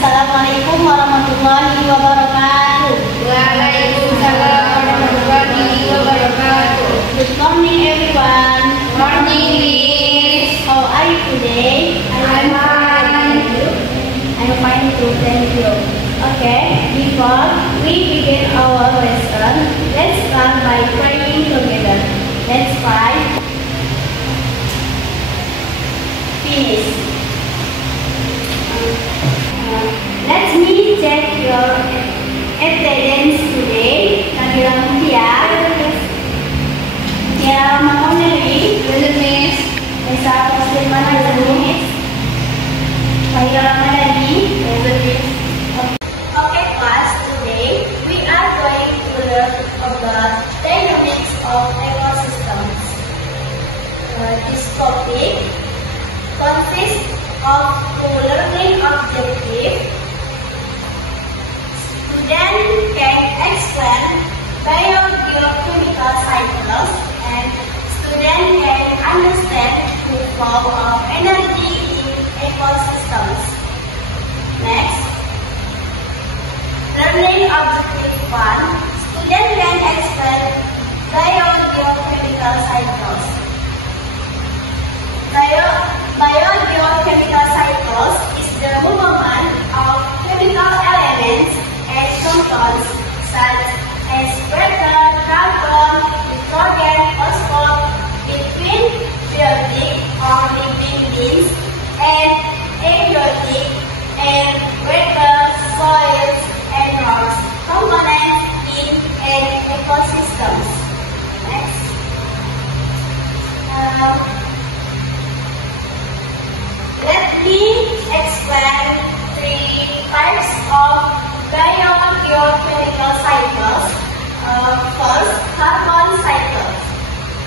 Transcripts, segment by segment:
Assalamualaikum warahmatullahi wabarakatuh. Waalaikumsalam warahmatullahi wabarakatuh. Good morning, everyone. Morning, Miss. How are you today? I'm fine. I'm fine too, thank you. Okay, before we begin our lesson, let's start by praying together. Let's pray. Finish. Let me check your attendance today. Nabila Mutia, Tiara Mamoneri, Miss. Esa Muslimah Miss, Fahira Ramadhani, Miss. Okay, class. Today we are going to learn about dynamics of ecosystems. This topic consists of two learning objectives. Students can explain biogeochemical cycles and students can understand the flow of energy in ecosystems. Next, learning objective 1. Students can explain biogeochemical cycles. Biogeochemical cycles is the movement of chemical elements and compounds such as water, carbon, nitrogen, phosphorus between biotic or living beings and abiotic and water, soils, and rocks components in an ecosystem. Next. Let me explain three types of biogeochemical cycles. First, carbon cycle.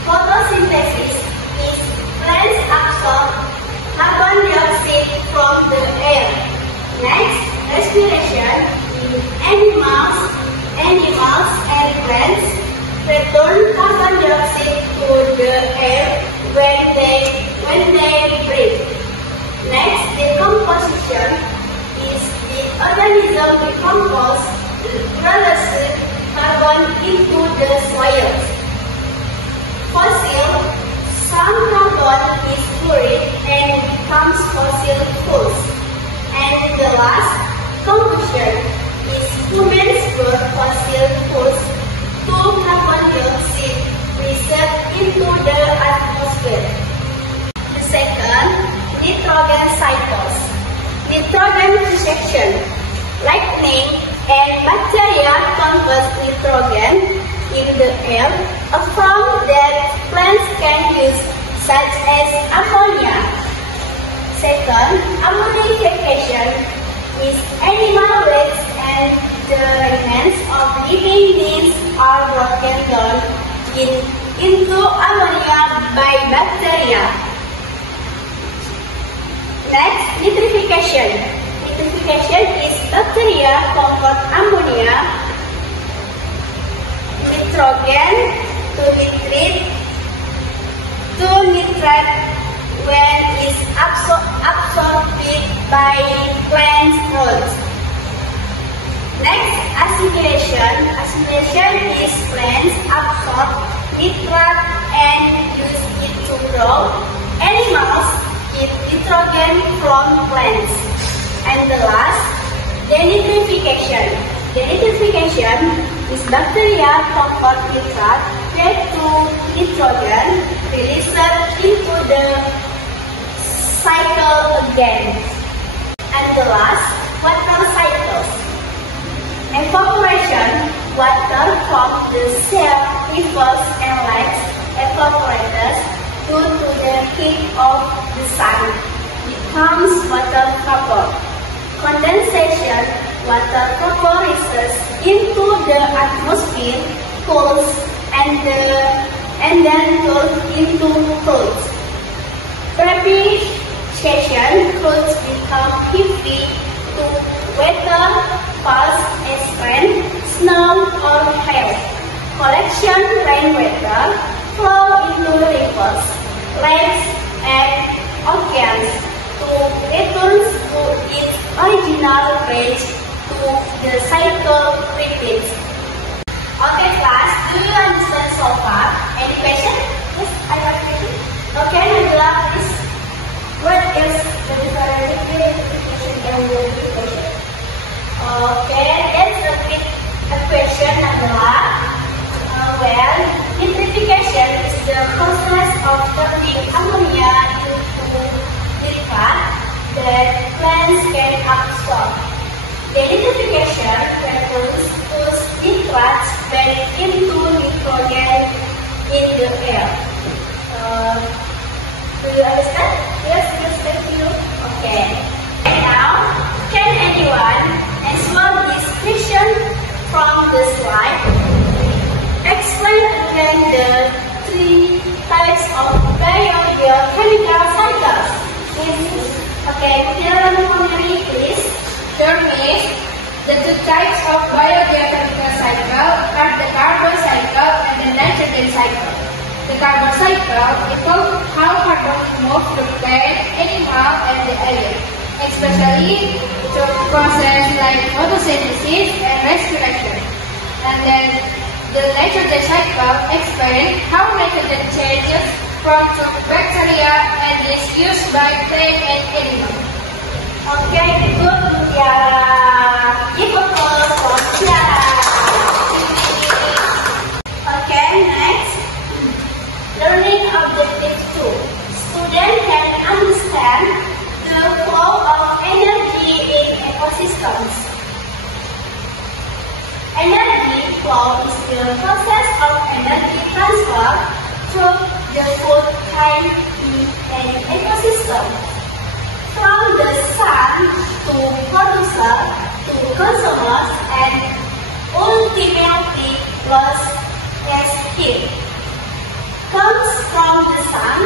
Photosynthesis is plants absorb carbon dioxide from the air. Next, respiration in animals and plants return carbon dioxide to the air when they breathe. Next, decomposition is the organism decompose releases carbon into the soil. Fossil, some carbon is buried and becomes fossil fuels. And the last, combustion, is humans burn fossil fuels to carbon dioxide released into the atmosphere. The second, nitrogen cycles. Nitrogen fixation. Lightning and bacteria convert nitrogen in the air, a form that plants can use, such as ammonia. Second, ammonification is animal waste and the remains of living beings are broken down into ammonia by bacteria. Next, nitrification. Nitrification is bacteria convert ammonia, nitrogen to nitrate when is absorbed by plant roots. Next, assimilation. Assimilation is plants absorb nitrate and use it to grow. Animals eat nitrogen from plants. And the last, denitrification. Denitrification is bacteria convert nitrate to nitrogen, released into the cycle again. And the last, water cycles. Evaporation, water from the sea, rivers and lakes evaporates due to the heat of the sun, becomes water vapor. Condensation, water vapor rises into the atmosphere, cools, and then cools into clouds. Precipitation, clouds become heavy to weather falls as rain, snow, or hail. Collection rainwater flow into rivers, lakes, and oceans to return to its original page to the cycle repeats. Okay class, do you understand so far? Any question? Yes, I have a question. Okay, Nabila, please. What is the difference between multiplication and multiplication? Okay, that's a big question, Nabila. Well, multiplication is the process of turning ammonia into nitrate that plants can absorb. The nitrification refers to nitrates back into nitrogen in the air. Do you understand? Yes, thank you. Okay. Now, can anyone answer this question from the slide? Explain again the three types of biochemical cycles. Okay, please. Sure, Miss. The two types of biochemical cycle are the carbon cycle and the nitrogen cycle. The carbon cycle involves how carbon moves through plant, animal, and the air, especially through processes like photosynthesis and respiration. And then the nitrogen cycle explains how nitrogen changes from bacteria and is used by plant and animals. Okay, good, Mutiara. Give applause for Tiara. Okay, next. Learning objective 2. Students can understand the flow of energy in ecosystems. Energy flow is the process of energy transfer through the food chain in an ecosystem. From the sun to producer to consumers and ultimately was as heat. Comes from the sun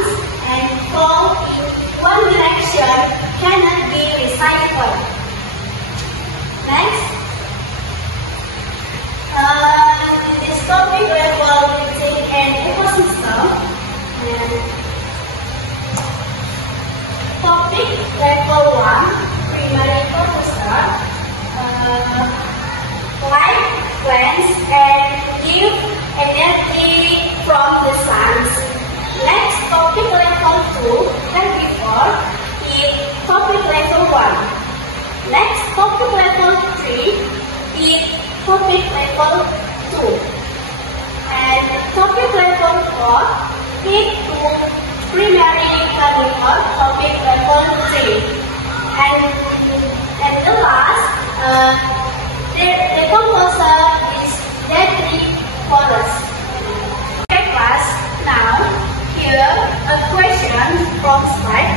and flow in one direction cannot be recycled. Next. This topic level within an ecosystem. Topic level 1, primary producer, like plants and give energy from the sun. Next, topic level 2, herbivore, is topic level 1. Next, topic level 3, is topic level 2. And topic level 4, is primary carnivore, topic level 3. And the last, the composer is detrivorous. Okay class, now here a question from slide.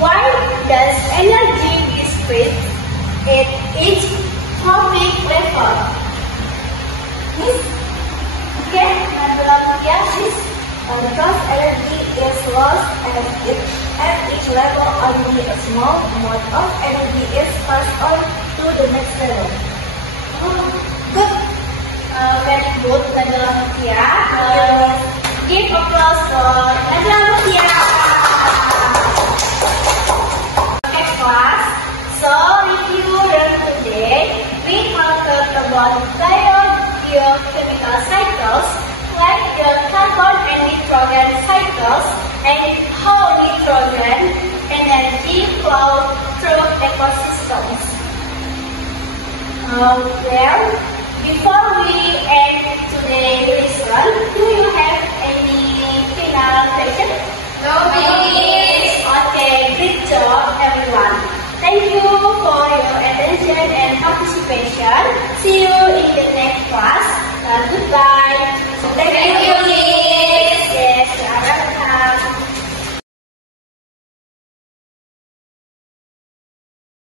Why does energy decrease at each topic level? Miss? Okay, yes. Because energy is lost at each level, only a small amount of energy is passed on to the next level. Good. Very good, Nabila Mutia. Give applause for Nabila Mutia. Okay, class. So, review learned today. We talked about biochemical cycles, like the carbon and nitrogen cycles, and how nitrogen energy flows through ecosystems. Well, before we end today's lesson, do you have any final question? No, Miss. Okay, good job, everyone. Thank you for your attention and participation. See you in the next class.